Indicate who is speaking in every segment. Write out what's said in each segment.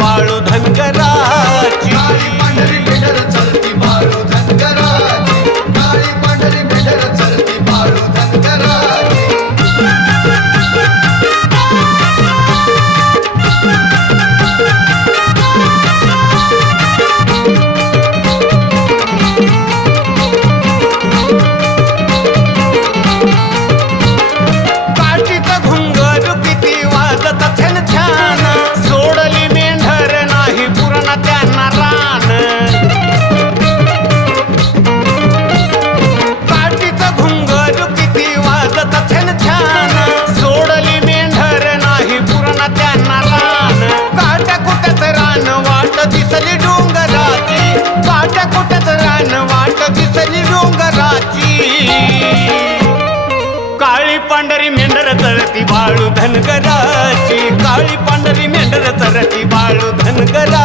Speaker 1: बाळू धनगर पांढरी मेंढर चरती बाळू धनगराची. काळी पांढरी मेंढर चरती बाळू धनगरा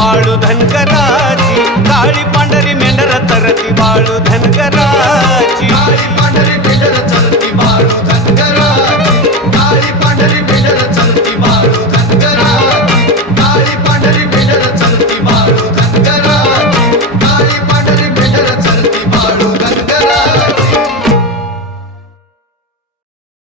Speaker 1: ಬಾಳು
Speaker 2: ಧನ್ಕರಾಜಿ ಕಾಳಿ ಪಾಂಡರಿ ಮೆಂಡರ ತರತಿ ಬಾಳು